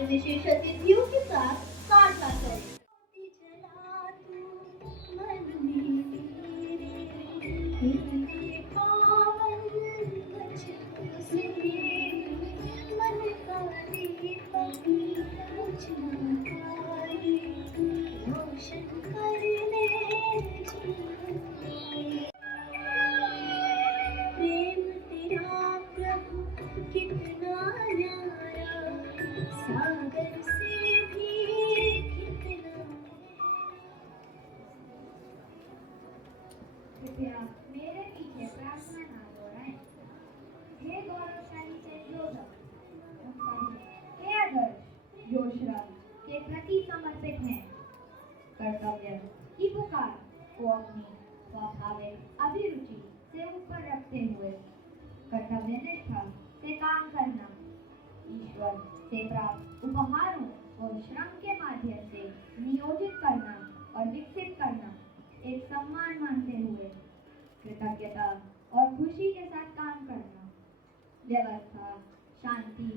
कार्य विशेष अतिथियों के साथ वार्ता करें। जला तू मन में मेरे पावन बचनों से मन का दीपक बुझना पाए, रोशन करने जीवन में। प्रेम तेरा प्रभु कितना न्यारा, सागर से भी कितना। कृपया मेरे पीछे प्रार्थना ना दोहराएं। हे गौरवशाली सेंट जोसेफ, हे आदर्श जो श्रम के प्रति समर्पित हैं, कर्तव्य की पुकार को अपनी स्वाभाविक अभिरुचि से ऊपर रखते हुए कर्तव्य निष्ठा से काम करना, ईश्वर से प्राप्त उपहारों को श्रम के माध्यम से नियोजित करना और विकसित करना एक सम्मान मानते हुए कृतज्ञता और खुशी के साथ काम करना, व्यवस्था, शांति,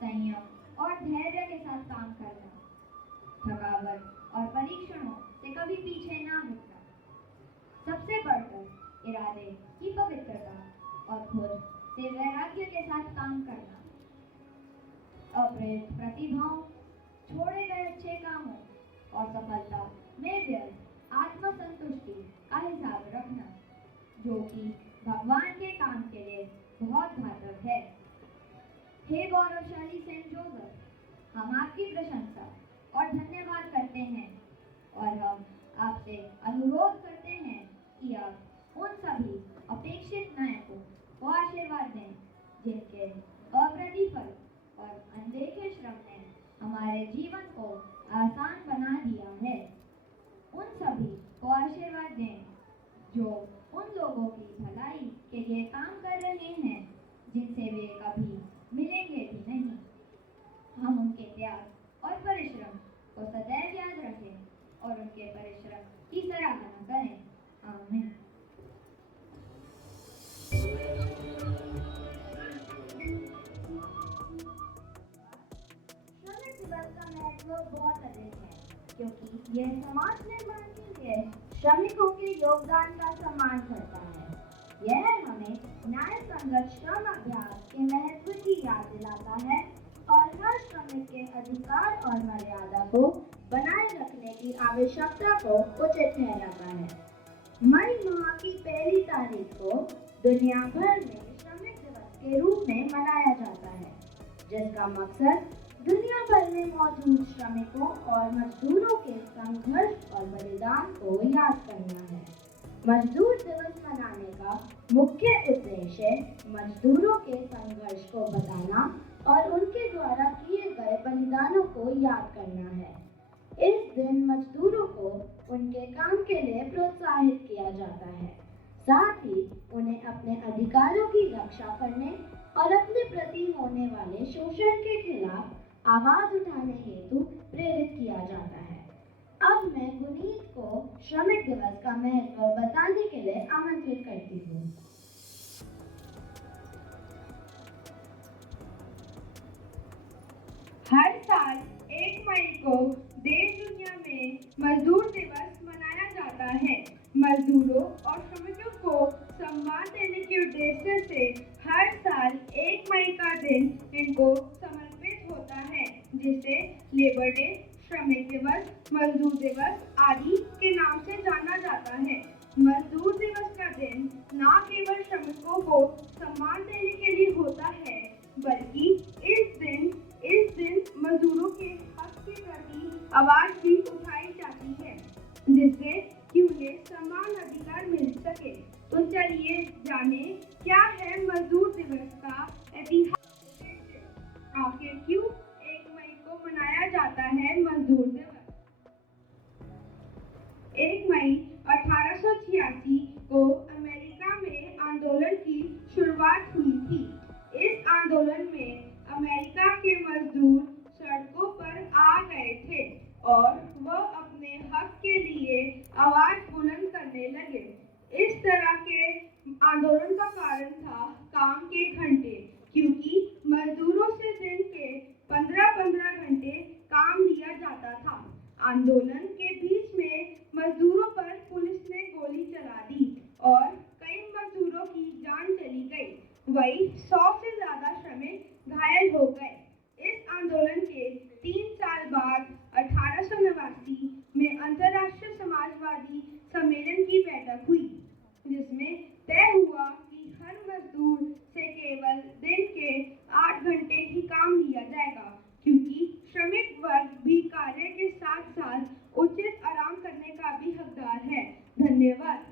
संयम और धैर्य के साथ काम करना, थकावट और परीक्षणों से कभी पीछे ना हटना, सबसे बढ़कर इरादे की पवित्रता और खुद से वैराग्य के साथ काम करना, अप्रेरित प्रतिभाओं, छोड़े गए अच्छे कामों और सफलता में व्यर्थ आत्मसंतुष्टि का हिसाब रखना, जो कि भगवान के काम के लिए बहुत घातक है। हे गौरवशाली सेंट जोसेफ, हम आपकी प्रशंसा और धन्यवाद करते हैं और हम आपसे अनुरोध करते हैं कि आप उन सभी अपेक्षित नायकों को आशीर्वाद दें जिनके अप्रतिफल और अनदेखे श्रम ने हमारे जीवन को आसान बना दिया है। उन सभी को आशीर्वाद दें जो उन लोगों की भलाई के लिए काम कर रहे हैं जिनसे वे कभी मिलेंगे भी नहीं। हम उनके त्याग और परिश्रम को सदैव याद रखें और उनके परिश्रम की सराहना करें। आमीन। श्रमिक दिवस का महत्व बहुत अधिक है क्योंकि यह समाज निर्माण के लिए श्रमिकों के योगदान का सम्मान करता है। यह हमें न्याय संगत श्रम अभ्यास के महत्व की याद दिलाता है और हर श्रमिक के अधिकार और मर्यादा को बनाए रखने की आवश्यकता को उचित ठहराता है। मई माह की पहली तारीख को दुनिया भर में श्रमिक दिवस के रूप में मनाया जाता है, जिसका मकसद दुनिया भर में मौजूद श्रमिकों और मजदूरों के संघर्ष और बलिदान को याद करना है। मजदूर दिवस मनाने का मुख्य उद्देश्य मजदूरों के संघर्ष को बताना और उनके द्वारा किए गए बलिदानों को याद करना है। इस दिन मजदूरों को उनके काम के लिए प्रोत्साहित किया जाता है, साथ ही उन्हें अपने अधिकारों की रक्षा करने और अपने प्रति होने वाले शोषण के खिलाफ आवाज उठाने हेतु प्रेरित किया जाता है। अब मैं गुनीत को श्रमिक दिवस का महत्व बताने के लिए आमंत्रित करती हूँ। हर साल 1 मई को देश दुनिया में मजदूर दिवस मनाया जाता है। मजदूरों और श्रमिकों को सम्मान देने के उद्देश्य से हर साल 1 मई का दिन इनको समर्पित होता है, जिसे लेबर डे, श्रमिक दिवस, मजदूर दिवस आदि के नाम से जाना जाता है। मजदूर दिवस का दिन न केवल श्रमिकों को सम्मान देने के लिए होता है, बल्कि इस दिन मजदूरों के हक के प्रति आवाज भी उठाई जाती है, जिससे कि उन्हें समान अधिकार मिल सके। तो चलिए जाने क्या है मजदूर दिवस का इतिहास। आखिर क्यों 1 मई को मनाया जाता है मजदूर दिवस। 1 मई 1886 को अमेरिका में आंदोलन की शुरुआत हुई थी। इस आंदोलन में अमेरिका के मजदूर सड़कों पर आ गए थे और वह अपने हक के लिए आवाज बुलंद करने लगे। इस तरह के आंदोलन का कारण था काम के घंटे, क्योंकि मजदूरों से दिन के 15-15 घंटे आंदोलन के बीच में मजदूरों पर पुलिस ने गोली चला दी और कई मजदूरों की जान चली गई। वही 100 से ज्यादा श्रमिक घायल हो गए। इस आंदोलन के 3 साल बाद 1889 में अंतर्राष्ट्रीय समाजवादी सम्मेलन की बैठक हुई, जिसमें तय हुआ कि हर मजदूर से केवल दिन के 8 घंटे ही काम लिया जाएगा, क्योंकि श्रमिक वर्ग भी कार्य के साथ साथ उचित आराम करने का भी हकदार है। धन्यवाद।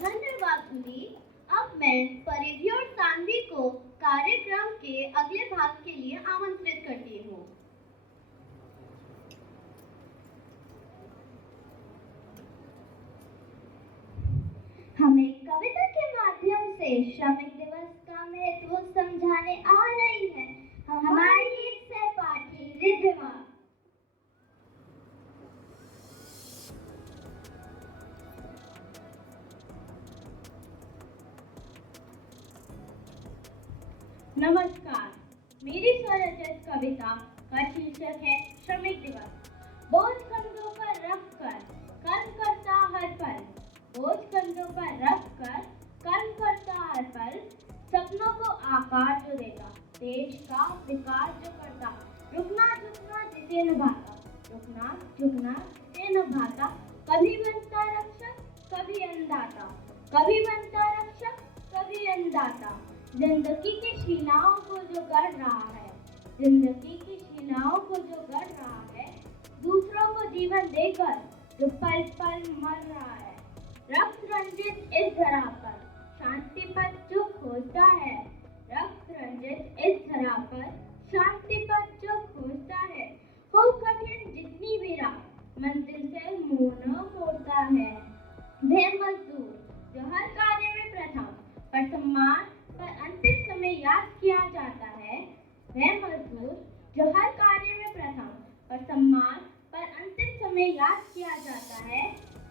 धन्यवाद सुनी। अब मैं परिधि और सान्वी को कार्यक्रम के अगले भाग के लिए आमंत्रित करती हूँ। हमें कविता के माध्यम से श्रमिक दिवस का महत्व समझाने आ रही है हमारी एक सहपाठी रिद्धिमा। नमस्कार, मेरी स्वरचित कविता का शीर्षक है श्रमिक दिवस। बोझ कंधों पर रख कर कर्म करता हर पल, बोझ कंधों पर रख कर कर्म करता हर पल, सपनों को आकार जो देता, देश का विकास जो करता, रुकना झुकना जिसे निभाता, रुकना झुकना जिसे निभाता, कभी बनता रक्षक कभी अन्नदाता, कभी बनता रक्षक कभी अन्नदाता। जिंदगी की शीलाओं को जो गढ़ रहा है, जिंदगी की शीलाओं को जो गढ़ रहा है, दूसरों को जीवन देकर जो पल पल मर रहा है। रक्त रंजित इस धरा पर शांति पथ जो खोजता है, रक्त रंजित इस धरा पर शांति पथ जो खोजता है, हो कठिन जितनी भी राह मंजिल से मुंह न मोड़ता है। वह मजदूर जो हर कार्य में प्रथम पर सम्मान पर अंतिम समय याद किया जाता है, वह मजदूर जो हर कार्य में प्रथम पर सम्मान पर अंतिम समय याद किया जाता है।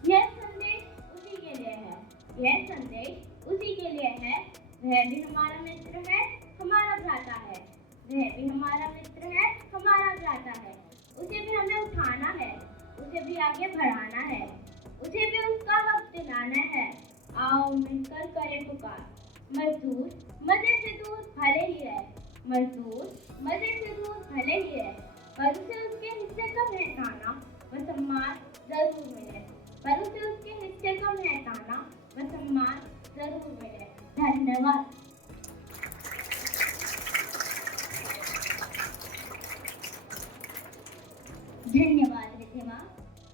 यह संदेश उसी के लिए है, यह संदेश उसी के लिए है। वह भी हमारा मित्र है, हमारा भ्राता है, वह भी हमारा मित्र है, हमारा भ्राता है। उसे भी हमें उठाना है, उसे भी आगे बढ़ाना है, उसे भी उसका वक्त दिलाना है। आओ मिलकर करें पुकार। मजदूर मजे से दूर भले ही है, मजदूर मजे से दूर भले ही है, पर उसे उसके हिस्से का महताना व सम्मान जरूर मिले, पर उसे उसके हिस्से का महताना व सम्मान जरूर मिले। धन्यवाद। धन्यवाद रिद्धिमा।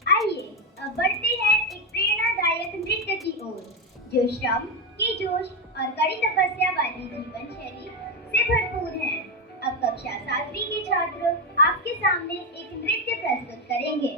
आइए अब बढ़ते हैं एक प्रेरणादायक नृत्य की ओर, जो श्रम की जोश और कड़ी तपस्या वाली जीवन शैली से भरपूर है। अब कक्षा 7वीं के छात्र आपके सामने एक नृत्य प्रस्तुत करेंगे।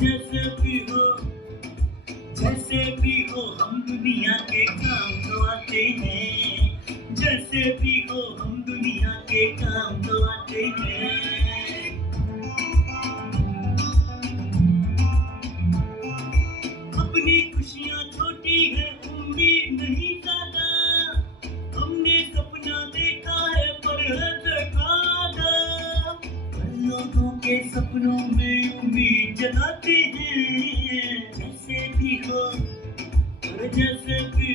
जैसे भी हो हम दुनिया के काम तो आते हैं, जैसे भी हो हम दुनिया के काम तो आते हैं। अपनी खुशियाँ छोटी है, उम्मीद नहीं ज्यादा, हमने सपना देखा है पर है दिखाना। लोगों के सपनों में उम्मीद जगाते हैं, जैसे भी हो और जैसे भी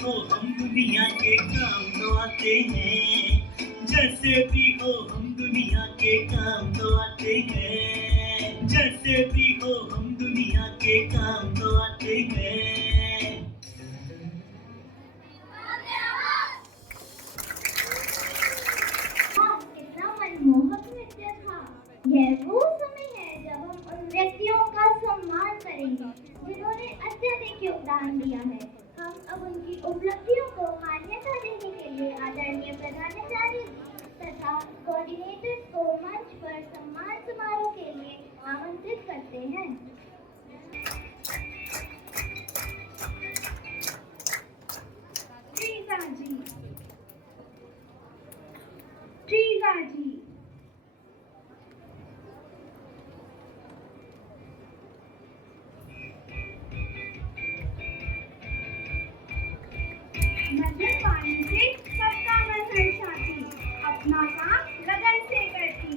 हो हम दुनिया के काम तो आते हैं, जैसे भी हो हम दुनिया के काम तो आते हैं, जैसे भी हो हम दुनिया के काम तो आते हैं। कितना मनमोहक नृत्य था। यह वो समय है जब हम उन व्यक्तियों का सम्मान करेंगे जिन्होंने अत्यधिक योगदान दिया है। हम अब उनकी उपलब्धियों को मान्यता देने के लिए आदरणीय प्रधानाचार्य तथा कोऑर्डिनेटर्स को मंच पर सम्मान समारोह के लिए आमंत्रित करते हैं। ट्रीजा जी, नजर पानी से सबका मन हर्षाती, अपना काम लगन से करती।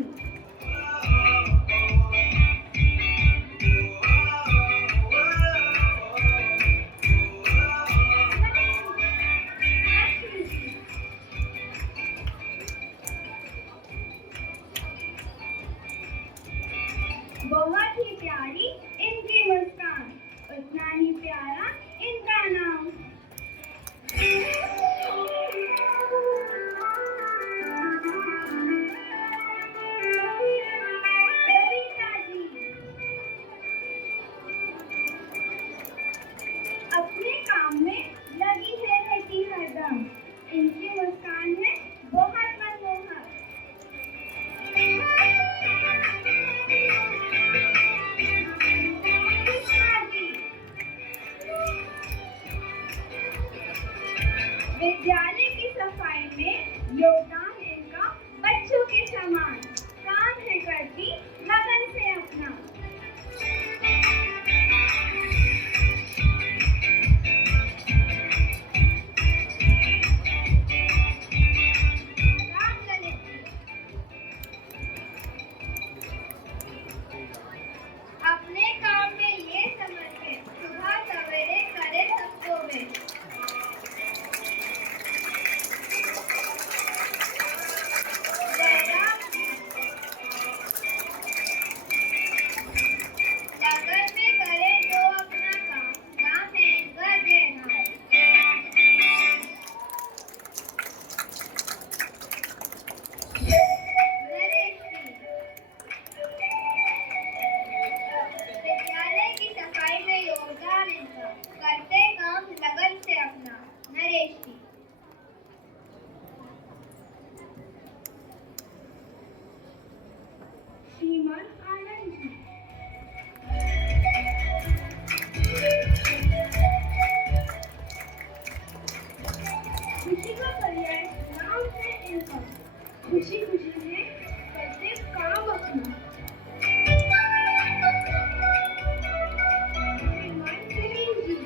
बहुत ही प्यारी इनकी मुस्कान, उतना ही प्यारा इनका नाम। रवीना जी, अपने काम में लगी है रहती हरदम, इनकी मुस्कान है बहुत मनमोहक। विद्यालय की सफाई में योगदान इनका बच्चों के समान, काम है करती लगन से अपना। राम ललित जी, अपने काम में ये समर्पित, सुबह सवेरे करे सबको वे। लगन में करे जो अपना काम, नाम है इनका जयनाम। नरेश जी, विद्यालय की सफाई में योगदान इनका, करते काम लगन से अपना। नरेश जी, श्रीमान आनंद जी, खुशी का पर्याय नाम है इनका, खुशी खुशी है करते काम अपना। श्रीमान जमीन जी,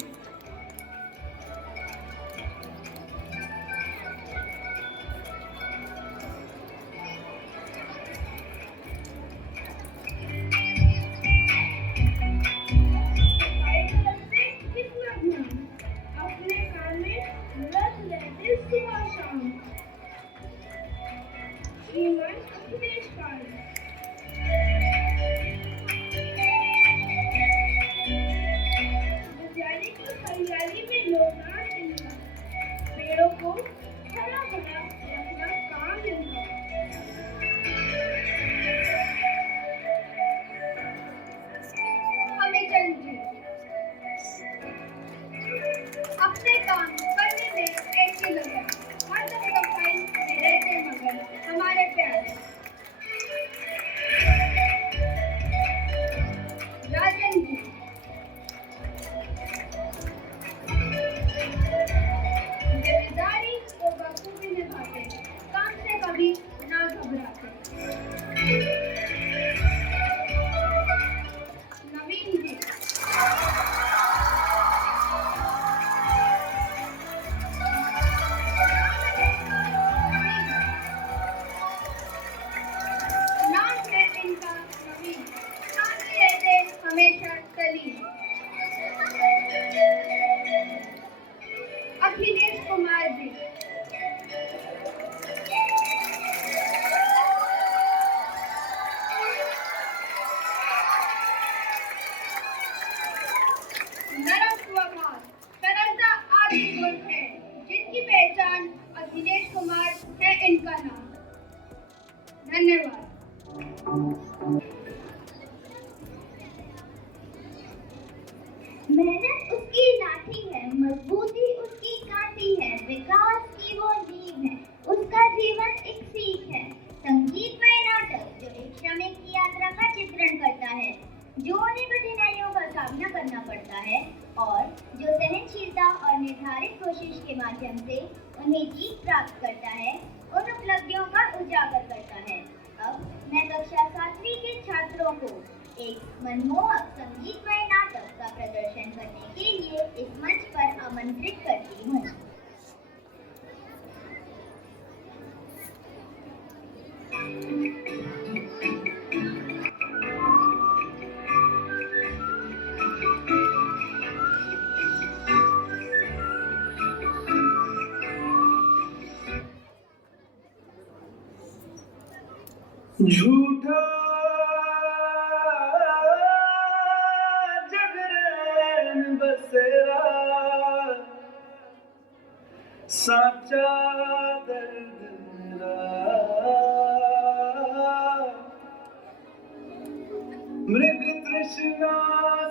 सफाई करते कितना ध्यान, अपने काम में लग रहते सुबह शाम। श्रीमान अखिलेश पाल, विद्यालय की हरियाली में योगदान इनका, पेड़ों को हरा भरा रखना काम इनका। अमिचंद जी, अपने काम करने में ऐसी लगन, हरदम सफाई में रहते मगन, हमारे प्यारे। नरम स्वभाव, सरलता आदि गुण हैं, जिनकी पहचान अखिलेश कुमार है इनका नाम। धन्यवाद। मेहनत उसकी लाठी है, मजबूती उसकी काठी है, विकास की वो नींव है, उसका जीवन एक सीख है। संगीतमय नाटक जो एक श्रमिक की यात्रा का चित्रण करता है, जो उन्हें कठिनाइयों का सामना करना पड़ता है और जो सहनशीलता और निर्धारित कोशिश के माध्यम से उन्हें जीत प्राप्त करता है, उन उपलब्धियों का उजागर करता है। अब मैं कक्षा 7वीं के छात्रों को एक मनमोहक संगीतमय नाटक का प्रदर्शन करने के लिए इस मंच पर आमंत्रित करती हूँ। झूठा जगरैन बसेरा, साचा दर्द मेरा, मृग तृष्णा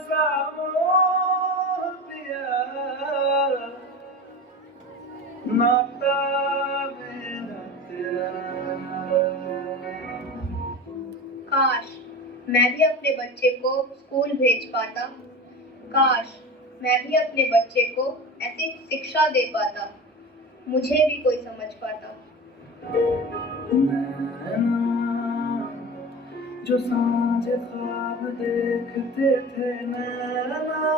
सा मोह दिया, नाता मेरा तेरा। काश मैं भी अपने बच्चे को स्कूल भेज पाता, काश मैं भी अपने बच्चे को ऐसी शिक्षा दे पाता, मुझे भी कोई समझ पाता। नैना जो सांझ ख्वाब देखते थे, नैना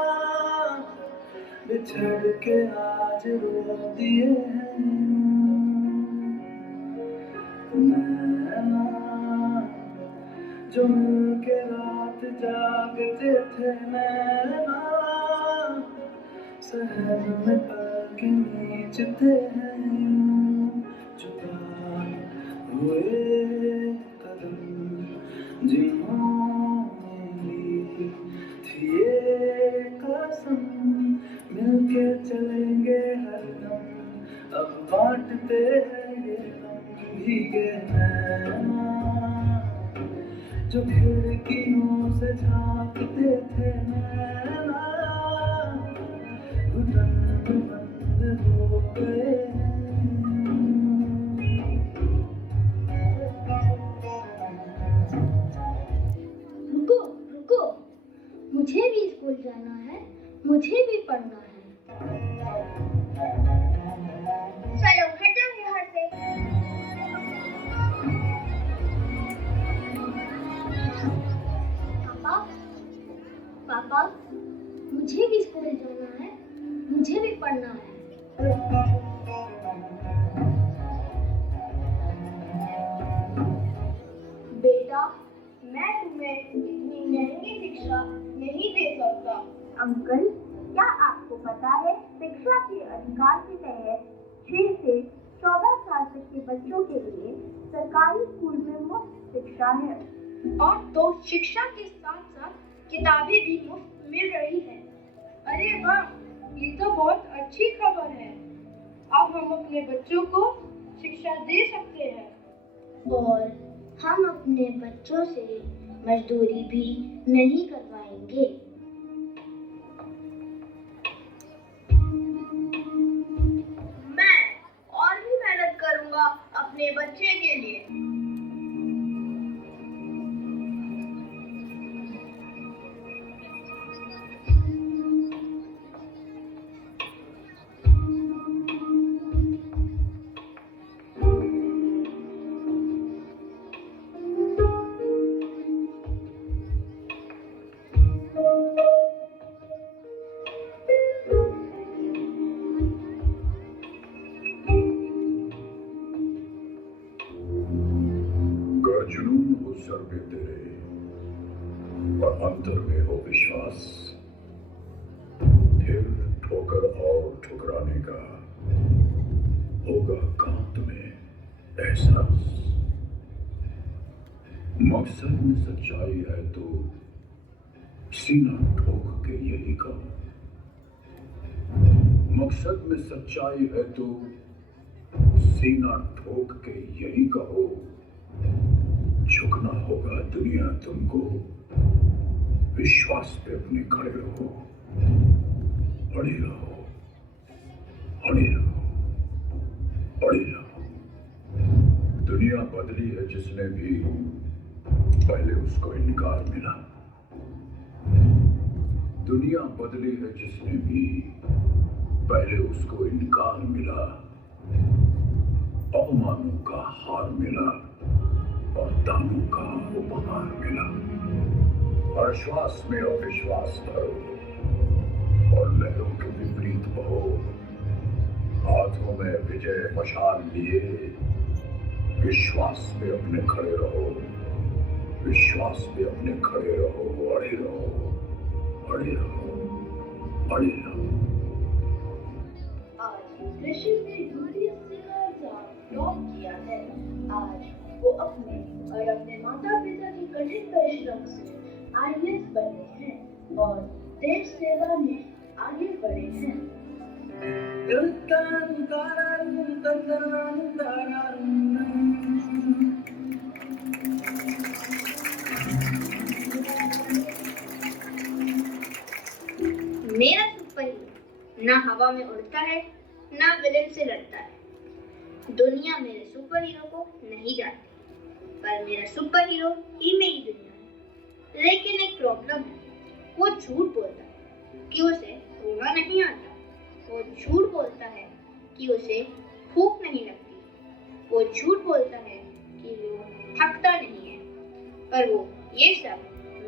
बिछड़ के आज रो दिए हैं। नैना जो मिलके रात जागते थे, नैना शहर में पलके नीचते हैं। जुदा हुए कदम जिन्होंने ली थी ये कसम, मिलके चलेंगे हरदम, अब बांटते हैं ये गम। भीगे नैना जो खिड़कियों से झांकते थे, नैना रंग बंद हो गए। रुको रुको, मुझे भी स्कूल जाना है, मुझे भी पढ़ना है। चलो हटो यहाँ से। पापा पापा, मुझे भी स्कूल जाना है, मुझे भी पढ़ना है। बेटा, मैं तुम्हें इतनी महंगी शिक्षा नहीं दे सकता। अंकल, क्या आपको पता है शिक्षा के अधिकार के तहत 6 से 14 साल तक के बच्चों के लिए सरकारी स्कूल में मुफ्त शिक्षा है। और तो शिक्षा के साथ साथ किताबें भी मुफ्त मिल रही हैं। अरे वाह, ये तो बहुत अच्छी खबर है। अब हम अपने बच्चों को शिक्षा दे सकते हैं। और हम अपने बच्चों से मजदूरी भी नहीं करवाएंगे। मैं और भी मेहनत करूंगा अपने बच्चे के लिए। जुनून हो सर पे तेरे और अंतर में हो विश्वास, फिर ठोकर और ठुकराने का होगा कांत में एहसास। मकसद में सच्चाई है तो सीना ठोक के यही कहो, मकसद में सच्चाई है तो सीना ठोक के यही कहो, झुकना होगा दुनिया तुमको, विश्वास पे अपने खड़े रहो, अड़े रहो, अड़े रहो, अड़े रहो। दुनिया बदली है जिसने भी पहले उसको इनकार मिला, दुनिया बदली है जिसने भी पहले उसको इनकार मिला, अवमानों का हार मिला और दानों का उपहार मिला। हर श्वास में अविश्वास धरो और लहरों के विपरीत बहो, हाथों में विजय मशाल लिए विश्वास पे अपने खड़े रहो, विश्वास पे अपने खड़े रहो, अड़े रहो, अड़े रहो, अड़े रहो। आज ऋषि ने यूपीएससी का एग्जाम टॉप किया है। आज वो अपने और अपने माता पिता की कठिन परिश्रम से आईएएस बने हैं और देश सेवा में आगे बढ़े हैं। मेरा सुपर हीरो ना हवा में उड़ता है ना विलेन से लड़ता है। दुनिया मेरे सुपर हीरो को नहीं जानती, पर मेरा सुपर हीरो ही मेरी दुनिया है। लेकिन एक प्रॉब्लम है, वो झूठ बोलता है कि उसे रोना नहीं आता, वो झूठ बोलता है कि उसे भूख नहीं लगती, वो झूठ बोलता है कि वो थकता नहीं है, पर वो ये सब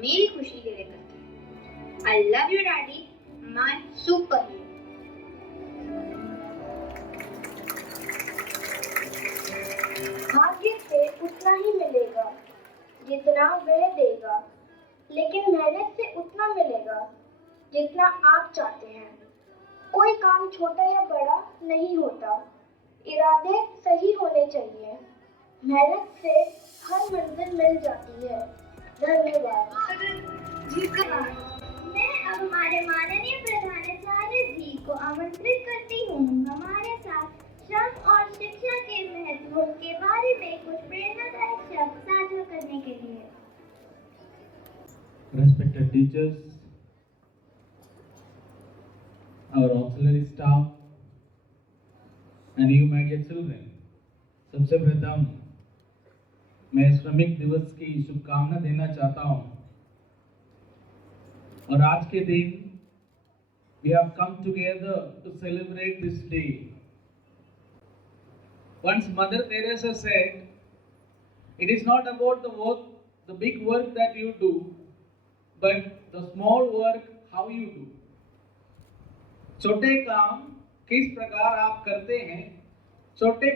मेरी खुशी के लिए करता है। I love you, Daddy, my superhero. भाग्य से उतना ही मिलेगा जितना वह देगा, लेकिन मेहनत से उतना मिलेगा जितना आप चाहते हैं। कोई काम छोटा या बड़ा नहीं होता, इरादे सही होने चाहिए। मेहनत से हर मंजिल मिल जाती है। धन्यवाद। मैं अब हमारे माननीय प्रधानाचार्य जी को आमंत्रित करती हूँ हमारे साथ श्रम और शिक्षा के महत्व के बारे में कुछ प्रेरणादायक शब्द साझा करने के लिए। Respected teachers, our auxiliary staff, and you my dear children, सबसे प्रथम मैं श्रमिक दिवस की शुभकामना देना चाहता हूँ। और आज के दिन we have come together to celebrate this day. Once Mother Teresa said, it is not about the work, the big work that you do, but the small work how you do. छोटे काम किस प्रकार आप करते हैं, छोटे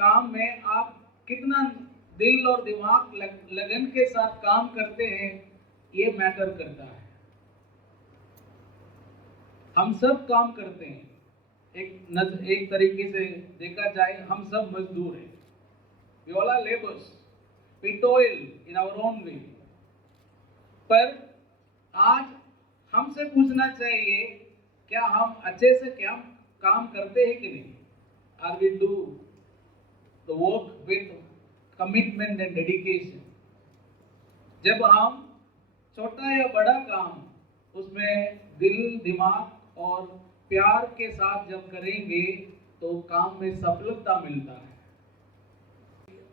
काम में आप कितना दिल और दिमाग लगन के साथ काम करते हैं, ये मैटर करता है। हम सब काम करते हैं, एक तरीके से देखा जाए हम सब मजदूर हैं। We all are laborers. We toil in our own way. पर आज हमसे पूछना चाहिए, क्या हम अच्छे से क्या काम करते हैं कि नहीं? Are we do the work with commitment and dedication? जब हम छोटा या बड़ा काम उसमें दिल, दिमाग और प्यार के साथ जब करेंगे तो काम में सफलता मिलता है।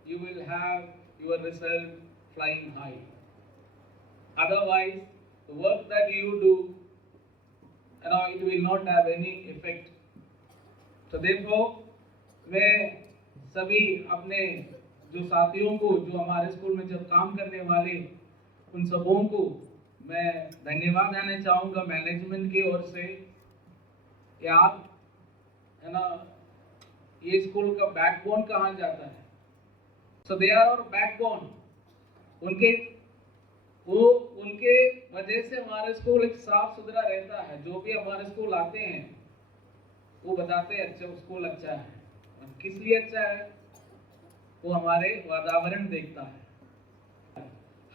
You will have your result flying high. Otherwise, the work that you do, it will not have any effect. So therefore, मैं सभी अपने जो साथियों को, जो हमारे स्कूल में जब काम करने वाले, उन सबों को मैं धन्यवाद देना चाहूँगा मैनेजमेंट की ओर से। यार ये स्कूल का बैकबोन कहा जाता है। सो दे आर आवर बैकबोन। उनके वजह से हमारा स्कूल एक साफ सुथरा रहता है। जो भी हमारे स्कूल आते हैं वो बताते हैं अच्छा स्कूल अच्छा है। और किस लिए अच्छा है? वो हमारे वातावरण देखता है।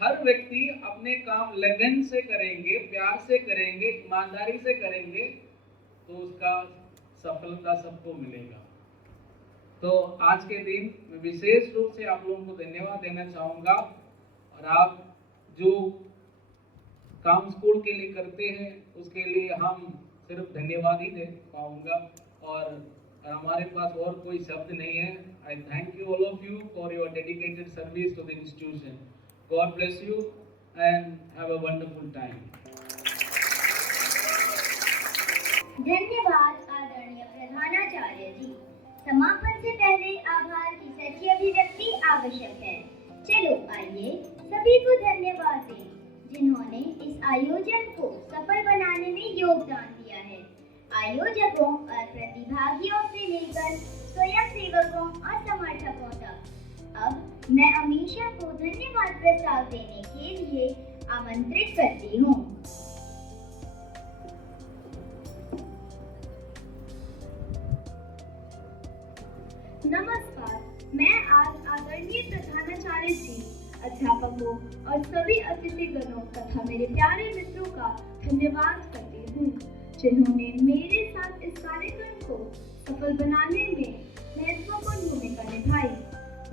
हर व्यक्ति अपने काम लगन से करेंगे, प्यार से करेंगे, ईमानदारी से करेंगे तो उसका सफलता सबको मिलेगा। तो आज के दिन मैं विशेष रूप से आप लोगों को धन्यवाद देना चाहूँगा, और आप जो काम स्कूल के लिए करते हैं उसके लिए हम सिर्फ धन्यवाद ही दे पाऊँगा, और हमारे पास और कोई शब्द नहीं है। I thank you all of you for your dedicated service to the institution. God bless you and have a wonderful time. धन्यवाद आदरणीय प्रधानाचार्य जी। समापन से पहले आभार की सच्ची अभिव्यक्ति आवश्यक है। चलो आइए सभी को धन्यवाद दें जिन्होंने इस आयोजन को सफल बनाने में योगदान दिया है। आयोजकों और प्रतिभागियों से लेकर स्वयंसेवकों और समर्थकों तक। अब मैं अमीशा को धन्यवाद प्रस्ताव देने के लिए आमंत्रित करती हूँ। नमस्कार, मैं आज आदरणीय प्रधानाचार्य जी, अध्यापकों और सभी अतिथिगणों तथा मेरे प्यारे मित्रों का धन्यवाद करती हूँ जिन्होंने मेरे साथ इस कार्यक्रम को सफल बनाने में महत्वपूर्ण भूमिका निभाई।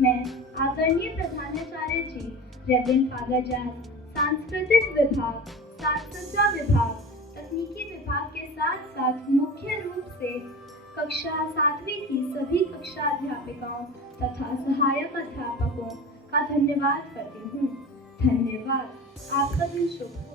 मैं आदरणीय प्रधानाचार्य जी, रेवरेंड फादर जैस, सांस्कृतिक विभाग, साक्षरता विभाग, तकनीकी विभाग के साथ साथ मुख्य रूप से कक्षा 7वीं की सभी कक्षा अध्यापिकाओं तथा सहायक अध्यापकों का धन्यवाद करती हूँ। धन्यवाद। आपका दिन शुभ।